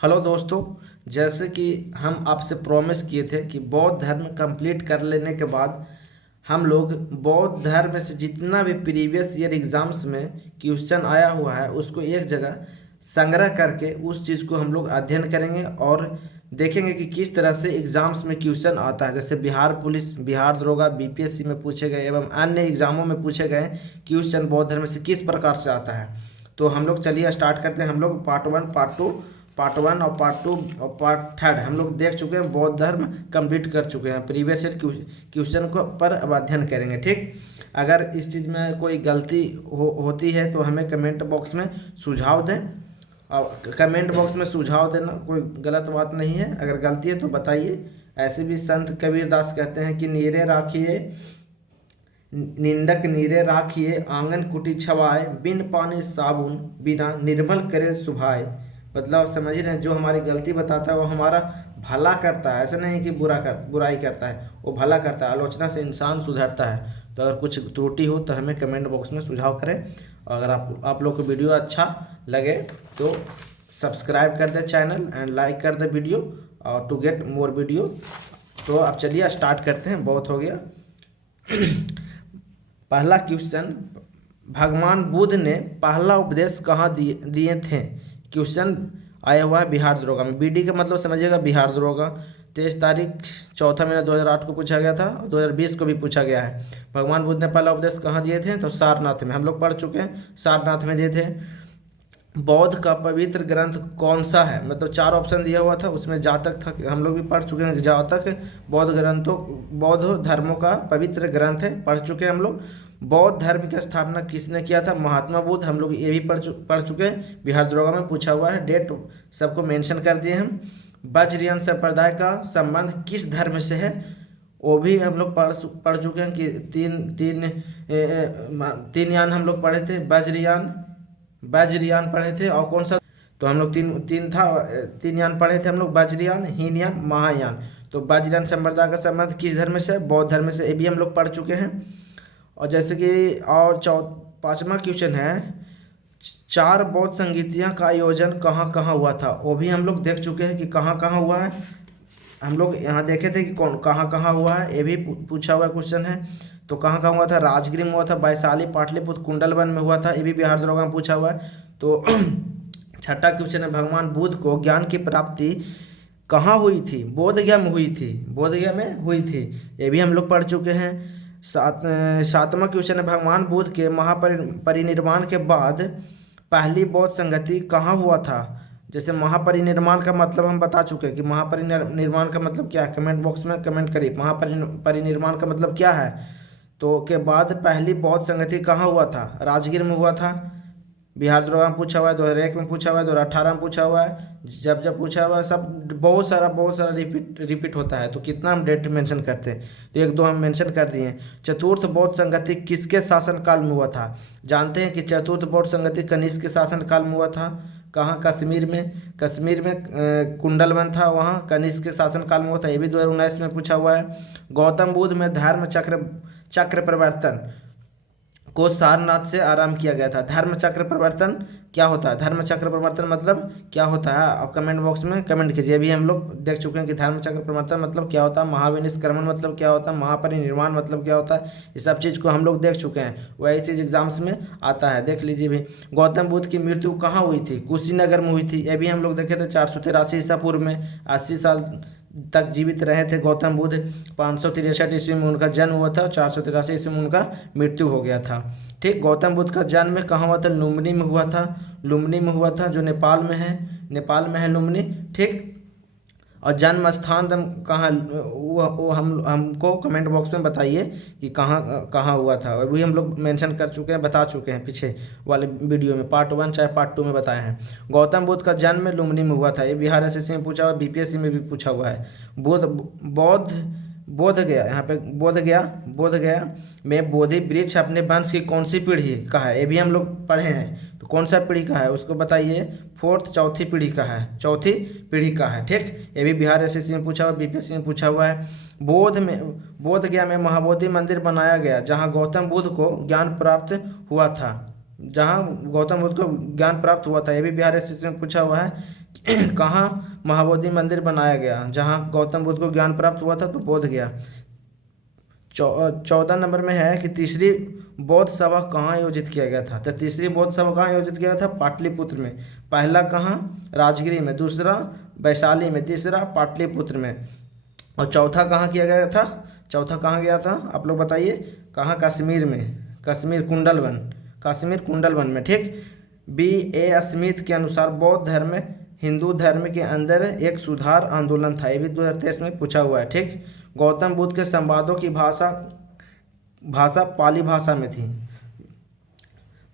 Hello दोस्तों। जैसे कि हम आपसे प्रॉमिस किए थे कि बौद्ध धर्म कंप्लीट कर लेने के बाद हम लोग बौद्ध धर्म से जितना भी प्रीवियस ईयर एग्ज़ाम्स में क्वेश्चन आया हुआ है उसको एक जगह संग्रह करके उस चीज़ को हम लोग अध्ययन करेंगे और देखेंगे कि किस तरह से एग्ज़ाम्स में क्वेश्चन आता है। जैसे बिहार पुलिस, बिहार दरोगा, बीपीएससी में पूछे गए एवं अन्य एग्ज़ामों में पूछे गए क्वेश्चन बौद्ध धर्म से किस प्रकार से आता है। तो हम लोग चलिए स्टार्ट करते हैं। हम लोग पार्ट वन और पार्ट टू और पार्ट थर्ड हम लोग देख चुके हैं, बौद्ध धर्म कंप्लीट कर चुके हैं। प्रीवियस ईयर क्वेश्चन को पर अब अध्ययन करेंगे। ठीक, अगर इस चीज़ में कोई गलती होती है तो हमें कमेंट बॉक्स में सुझाव दें। और कमेंट बॉक्स में सुझाव देना कोई गलत बात नहीं है, अगर गलती है तो बताइए। ऐसे भी संत कबीर दास कहते हैं कि नीरे राखिए निंदक नीरे राखिए, आंगन कुटी छवाए, बिन पानी साबुन बिना निर्मल करे सुभाए। मतलब आप समझ रहे हैं, जो हमारी गलती बताता है वो हमारा भला करता है, ऐसा नहीं कि बुराई करता है, वो भला करता है। आलोचना से इंसान सुधरता है। तो अगर कुछ त्रुटि हो तो हमें कमेंट बॉक्स में सुझाव करें। और अगर आप लोग को वीडियो अच्छा लगे तो सब्सक्राइब कर दें चैनल एंड लाइक कर दें वीडियो और टू गेट मोर वीडियो। तो अब चलिए स्टार्ट करते हैं, बहुत हो गया। पहला क्वेश्चन, भगवान बुद्ध ने पहला उपदेश कहाँ दिए थे। क्वेश्चन आया हुआ है बिहार दरोगा में। बीडी का मतलब समझिएगा बिहार दरोगा। 23 तारीख चौथा महीना 2008 को पूछा गया था और 2020 को भी पूछा गया है। भगवान बुद्ध ने पहला उपदेश कहाँ दिए थे, तो सारनाथ में। हम लोग पढ़ चुके हैं, सारनाथ में दिए थे। बौद्ध का पवित्र ग्रंथ कौन सा है, मतलब 4 ऑप्शन दिया हुआ था, उसमें जातक था, हम लोग भी पढ़ चुके हैं। जातक बौद्ध धर्मों का पवित्र ग्रंथ है, पढ़ चुके हैं हम लोग। बौद्ध धर्म की स्थापना किसने किया था, महात्मा बुद्ध, हम लोग ये भी पढ़ चुके हैं। बिहार दरोगा में पूछा हुआ है, डेट सबको मेंशन कर दिए हम। वज्रयान संप्रदाय का संबंध किस धर्म से है, वो भी हम लोग पढ़ चुके हैं कि तीन यान हम लोग पढ़े थे। वज्रयान पढ़े थे और कौन सा, तो हम लोग तीन यान पढ़े थे हम लोग, वज्रयान, हीनयान, महायान। तो वज्रयान संप्रदाय का संबंध किस धर्म से, बौद्ध धर्म से, ये भी हम लोग पढ़ चुके हैं। और जैसे कि और 5वां क्वेश्चन है, 4 बौद्ध संगीतियाँ का आयोजन कहाँ कहाँ हुआ था, वो भी हम लोग देख चुके हैं कि कहाँ कहाँ हुआ है। हम लोग यहाँ देखे थे कि कौन कहाँ कहाँ हुआ है, ये भी पूछा हुआ क्वेश्चन है। तो कहाँ कहाँ हुआ था, राजगिर में हुआ था, वैशाली, पाटलिपुत्र, कुंडलवन में हुआ था, ये भी बिहार दरोगा में पूछा हुआ है। तो छठा क्वेश्चन है, भगवान बुद्ध को ज्ञान की प्राप्ति कहाँ हुई थी, बोधगया में हुई थी, बोधगया में हुई थी, ये भी हम लोग पढ़ चुके हैं। 7वां क्वेश्चन है, भगवान बुद्ध के महापरिनिर्वाण के बाद पहली बौद्ध संगति कहाँ हुआ था। जैसे महापरिनिर्वाण का मतलब हम बता चुके हैं कि महापरिनिर्वाण का मतलब क्या है, कमेंट बॉक्स में कमेंट करिए महापरिनिर्वाण का मतलब क्या है। तो के बाद पहली बौद्ध संगति कहाँ हुआ था, राजगीर में हुआ था। बिहार दरोगा में पूछा हुआ है, 2001 में पूछा हुआ है, 2018 में पूछा हुआ है। जब पूछा हुआ है सब बहुत सारा रिपीट होता है। तो कितना हम डेट मेंशन करते हैं, तो 1 2 हम मेंशन कर दिए। चतुर्थ बौद्ध संगति किसके शासन काल में हुआ था। जानते हैं कि चतुर्थ बौद्ध संगति कनिष्क के शासन काल में हुआ था। कहाँ, कश्मीर में कुंडलवन था, वहाँ कनिष्क के शासन काल में हुआ था, ये भी 2019 में पूछा हुआ है। गौतम बुद्ध में धर्म चक्र परिवर्तन को सारनाथ से आरंभ किया गया था। धर्म चक्र परिवर्तन क्या होता है, धर्म चक्र परिवर्तन मतलब क्या होता है, आप कमेंट बॉक्स में कमेंट कीजिए। अभी हम लोग देख चुके हैं कि धर्म चक्र परिवर्तन मतलब क्या होता है, महाविनिष्क्रमण मतलब क्या होता है, महापरिनिर्वाण मतलब क्या होता है, ये सब चीज़ को हम लोग देख चुके हैं। वही चीज़ एग्जाम्स में आता है, देख लीजिए भी। गौतम बुद्ध की मृत्यु कहाँ हुई थी, कुशीनगर में हुई थी, ये भी हम लोग देखे थे। 483 ईसा पूर्व में, 80 साल तक जीवित रहे थे गौतम बुद्ध। 563 ईस्वी में उनका जन्म हुआ था, 483 ईस्वी में उनका मृत्यु हो गया था। ठीक, गौतम बुद्ध का जन्म कहाँ हुआ था, लुम्बिनी में हुआ था, लुम्बिनी में हुआ था, जो नेपाल में है, नेपाल में है लुम्बिनी। ठीक, और जन्म स्थान कहाँ, वो हमको कमेंट बॉक्स में बताइए कि कहाँ कहाँ हुआ था। अभी हम लोग मेंशन कर चुके हैं, बता चुके हैं पीछे वाले वीडियो में, पार्ट 1 चाहे पार्ट 2 में बताए हैं। गौतम बुद्ध का जन्म लुम्बिनी में हुआ था, ये बिहार एसएससी में पूछा हुआ, बीपीएससी में भी पूछा हुआ है। बोध गया, यहाँ पे बोध गया में बोधि वृक्ष अपने वंश की कौन सी पीढ़ी का है, ये भी हम लोग पढ़े हैं। तो कौन सा पीढ़ी का है उसको बताइए, चौथी पीढ़ी का है, चौथी पीढ़ी का है। ठीक, ये भी बिहार एसएससी में पूछा हुआ, बीपीएससी में पूछा हुआ है। बोध गया में महाबोधि मंदिर बनाया गया, जहाँ गौतम बुद्ध को ज्ञान प्राप्त हुआ था, ये भी बिहार एसएससी में पूछा हुआ है। कहाँ महाबोधि मंदिर बनाया गया? जहाँ गौतम बुद्ध को ज्ञान प्राप्त हुआ था तो बोध गया। 14 नंबर में है कि तीसरी बौद्ध सभा कहाँ आयोजित किया गया था? तो तीसरी बौद्ध सभा कहाँ आयोजित किया गया था? पाटलिपुत्र में। पहला कहाँ? राजगिरी में। दूसरा वैशाली में। तीसरा पाटलिपुत्र में। और चौथा कहाँ किया गया था? चौथा कहाँ गया था आप लोग बताइए? कहाँ? कश्मीर में। कश्मीर कुंडलवन। कश्मीर कुंडलवन में। ठीक। B.A. स्मिथ के अनुसार बौद्ध धर्म हिंदू धर्म के अंदर एक सुधार आंदोलन था। ये भी 2023 में पूछा हुआ है। ठीक। गौतम बुद्ध के संवादों की भाषा पाली भाषा में थी।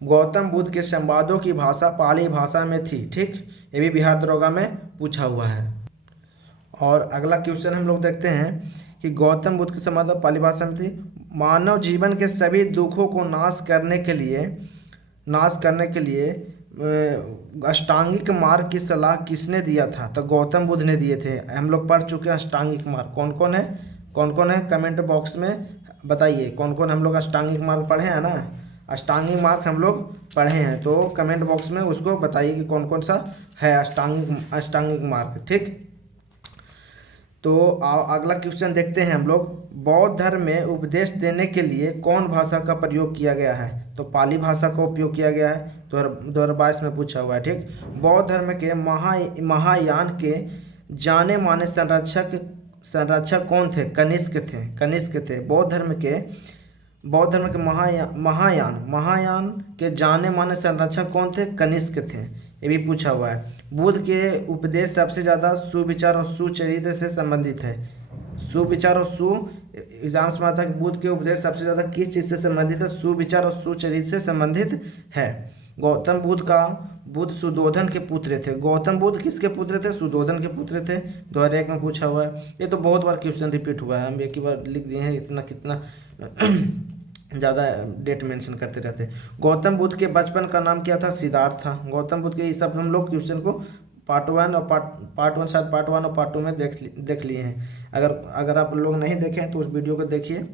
गौतम बुद्ध के संवादों की भाषा पाली भाषा में थी। ठीक। ये भी बिहार दरोगा में पूछा हुआ है। और अगला क्वेश्चन हम लोग देखते हैं कि गौतम बुद्ध के संवाद पाली भाषा में थी। मानव जीवन के सभी दुखों को नाश करने के लिए अष्टांगिक मार्ग की सलाह किसने दिया था? तो गौतम बुद्ध ने दिए थे। हम लोग पढ़ चुके हैं अष्टांगिक मार्ग। कौन कौन है कमेंट बॉक्स में बताइए। कौन कौन हम लोग अष्टांगिक मार्ग पढ़े हैं ना? अष्टांगिक मार्ग हम लोग पढ़े हैं, तो कमेंट बॉक्स में उसको बताइए कि कौन कौन सा है अष्टांगिक मार्ग। ठीक। तो अगला क्वेश्चन देखते हैं हम लोग। बौद्ध धर्म में उपदेश देने के लिए कौन भाषा का प्रयोग किया गया है? तो पाली भाषा का उपयोग किया गया है। 2022 में पूछा हुआ है। ठीक। बौद्ध धर्म के महायान के जाने माने संरक्षक कौन थे? कनिष्क थे। बौद्ध धर्म के महायान के जाने माने संरक्षक कौन थे? कनिष्क थे। ये भी पूछा हुआ है। बुद्ध के उपदेश सबसे ज़्यादा सुविचार और सुचरित्र से संबंधित है। सुविचार और एग्जाम्स में आता है कि बुद्ध के उपदेश सबसे ज़्यादा किस चीज़ से संबंधित है? सुविचार और सुचरित्र से संबंधित है। गौतम बुद्ध सुदोधन के पुत्र थे। गौतम बुद्ध किसके पुत्र थे? सुदोधन के पुत्र थे। 2001 में पूछा हुआ है। ये तो बहुत बार क्वेश्चन रिपीट हुआ है, हम एक ही बार लिख दिए हैं, इतना कितना ज़्यादा डेट मेंशन करते रहते। गौतम बुद्ध के बचपन का नाम क्या था? सिद्धार्थ था। गौतम बुद्ध के ये सब हम लोग क्वेश्चन को पार्ट 1 और पार्ट 1 शायद पार्ट 1 और पार्ट 2 में देख लिए हैं। अगर आप लोग नहीं देखें तो उस वीडियो को देखिए।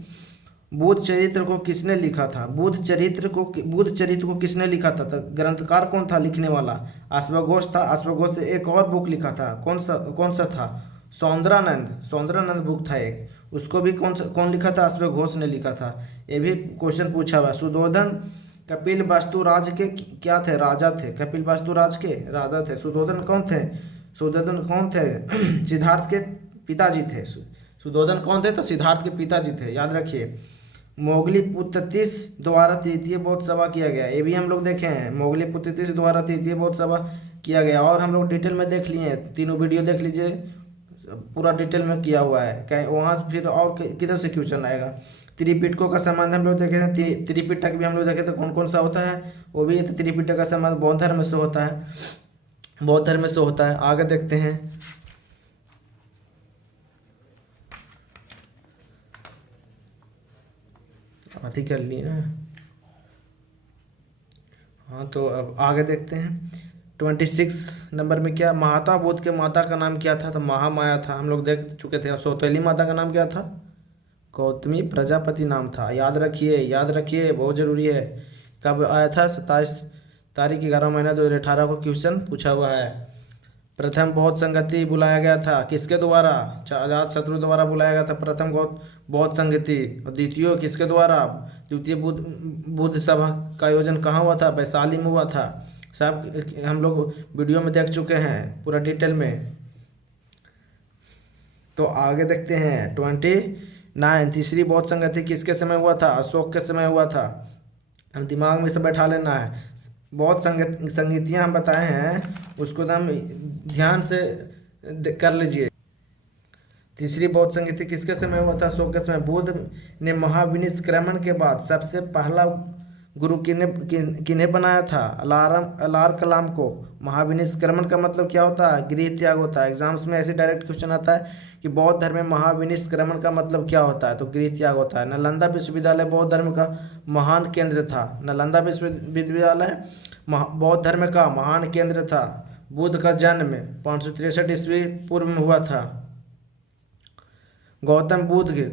बुद्ध चरित्र को किसने लिखा था? बुद्ध चरित्र को किसने लिखा था? तो ग्रंथकार कौन था लिखने वाला? अश्वघोष था। अश्वघोष से एक और बुक लिखा था। कौन सा था? सौंदरानंद बुक था एक, उसको भी कौन लिखा था? अश्वघोष ने लिखा था। ये भी क्वेश्चन पूछा हुआ। सुदोधन कपिल वस्तु राज के क्या थे? राजा थे। कपिल वस्तु राज के राजा थे। सुदोधन कौन थे? सिद्धार्थ के पिताजी थे। सुदोधन कौन थे? तो सिद्धार्थ के पिताजी थे, याद रखिए। मोगलीपुत्र तीस द्वारा तृतीय बौद्ध सभा किया गया। ये भी हम लोग देखे हैं। मोगलीपुत्र तीस द्वारा तृतीय बौद्ध सभा किया गया। और हम लोग डिटेल में देख लिए हैं, तीनों वीडियो देख लीजिए, पूरा डिटेल में किया हुआ है। कहीं वहाँ फिर और किधर से क्वेश्चन आएगा? त्रिपिटकों का संबंध हम लोग देखे थे। त्रिपिटक भी हम लोग देखे थे कौन कौन सा होता है, वो भी त्रिपिटक का संबंध बौद्ध धर्म से होता है। बौद्ध धर्म से होता है। आगे देखते हैं। बात ही कर ली ना। हाँ, तो अब आगे देखते हैं। 26 नंबर में क्या? महात्मा बुद्ध के माता का नाम क्या था? तो महामाया था, हम लोग देख चुके थे। और सौतेली माता का नाम क्या था? गौतमी प्रजापति नाम था। याद रखिए, बहुत ज़रूरी है। कब आया था? 27 तारीख 11 महीना 2018 को क्वेश्चन पूछा हुआ है। प्रथम बौद्ध संगति बुलाया गया था किसके द्वारा? अजात शत्रु द्वारा बुलाया गया था प्रथम बौद्ध संगति। और द्वितीय किसके द्वारा? द्वितीय बुद्ध सभा का आयोजन कहाँ हुआ था? वैशाली में हुआ था। सब हम लोग वीडियो में देख चुके हैं पूरा डिटेल में। तो आगे देखते हैं। 29 तीसरी बौद्ध संगति किसके समय हुआ था? अशोक के समय हुआ था। हम दिमाग में से बैठा लेना है। बहुत संगतियाँ हम बताए हैं, उसको तो हम ध्यान से कर लीजिए। तीसरी बौद्ध संगति किसके समय हुआ था? अशोक के समय। बुद्ध ने महाविनिष्क्रमण के बाद सबसे पहला गुरु किन्हें बनाया था? अलार कलाम को। महाविनिष्क्रमण का मतलब क्या होता है? गृह त्याग होता है। एग्जाम्स में ऐसे डायरेक्ट क्वेश्चन आता है कि बौद्ध धर्म में महाविनिष्क्रमण का मतलब क्या होता है? तो गृह त्याग होता है। नालंदा विश्वविद्यालय बौद्ध धर्म का महान केंद्र था। नालंदा विश्वविद्यालय बौद्ध धर्म का महान केंद्र था। बुद्ध का जन्म 563 ईस्वी पूर्व में हुआ था। गौतम बुद्ध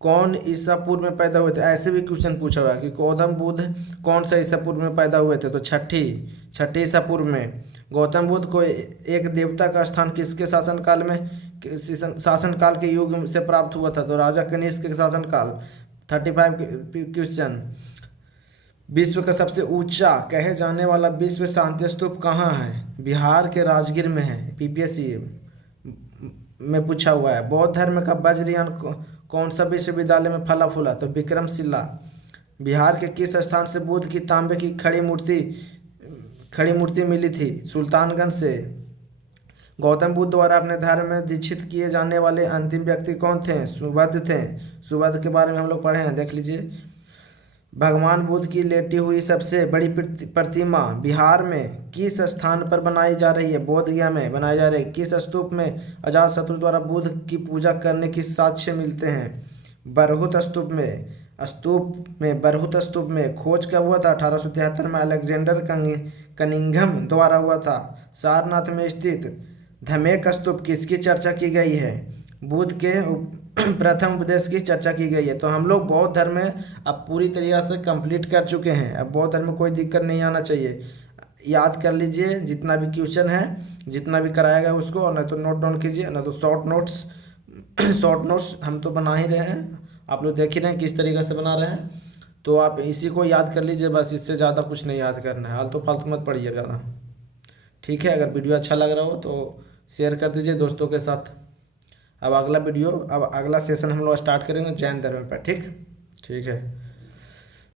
कौन ईसा पूर्व में पैदा हुए थे? ऐसे भी क्वेश्चन पूछा हुआ है कि गौतम बुद्ध कौन सा ईसा पूर्व में पैदा हुए थे? तो छठी ईसा पूर्व में। गौतम बुद्ध को एक देवता का स्थान किसके शासनकाल में, शासनकाल के युग से प्राप्त हुआ था? तो राजा कनिष्क के शासनकाल। 35 क्वेश्चन। विश्व का सबसे ऊंचा कहे जाने वाला विश्व शांति स्तूप कहाँ है? बिहार के राजगीर में है। पीपीएससी में पूछा हुआ है। बौद्ध धर्म का वज्रयान कौन सा विश्वविद्यालय में फला फूला? तो विक्रमशिला। बिहार के किस स्थान से बुद्ध की तांबे की खड़ी मूर्ति मिली थी? सुल्तानगंज से। गौतम बुद्ध द्वारा अपने धर्म में दीक्षित किए जाने वाले अंतिम व्यक्ति कौन थे? सुबुद्ध थे। सुबुद्ध के बारे में हम लोग पढ़े हैं, देख लीजिए। भगवान बुद्ध की लेटी हुई सबसे बड़ी प्रतिमा बिहार में किस स्थान पर बनाई जा रही है? बोध गया में बनाई जा रही है। किस स्तूप में अजातशत्रु द्वारा बुद्ध की पूजा करने की साक्ष्य मिलते हैं? बरहुत स्तूप में। बरहुत स्तूप में खोज कब हुआ था? 1873 में अलेक्जेंडर कनिंघम द्वारा हुआ था। सारनाथ में स्थित धमेक स्तूप किसकी चर्चा की गई है? बुद्ध के प्रथम उपदेश की चर्चा की गई है। तो हम लोग बौद्ध धर्म में अब पूरी तरीके से कंप्लीट कर चुके हैं। अब बौद्ध धर्म में कोई दिक्कत नहीं आना चाहिए। याद कर लीजिए जितना भी क्वेश्चन है, जितना भी कराया गया उसको, और नहीं तो नोट डाउन कीजिए, नहीं तो शॉर्ट नोट्स हम तो बना ही रहे हैं, आप लोग देख ही रहे हैं किस तरीके से बना रहे हैं। तो आप इसी को याद कर लीजिए बस, इससे ज़्यादा कुछ नहीं याद करना है। आलतू फालतू मत पढ़िए ज़्यादा, ठीक है। अगर वीडियो अच्छा लग रहा हो तो शेयर कर दीजिए दोस्तों के साथ। अब अगला सेशन हम लोग स्टार्ट करेंगे जैन धर्म पर। ठीक है।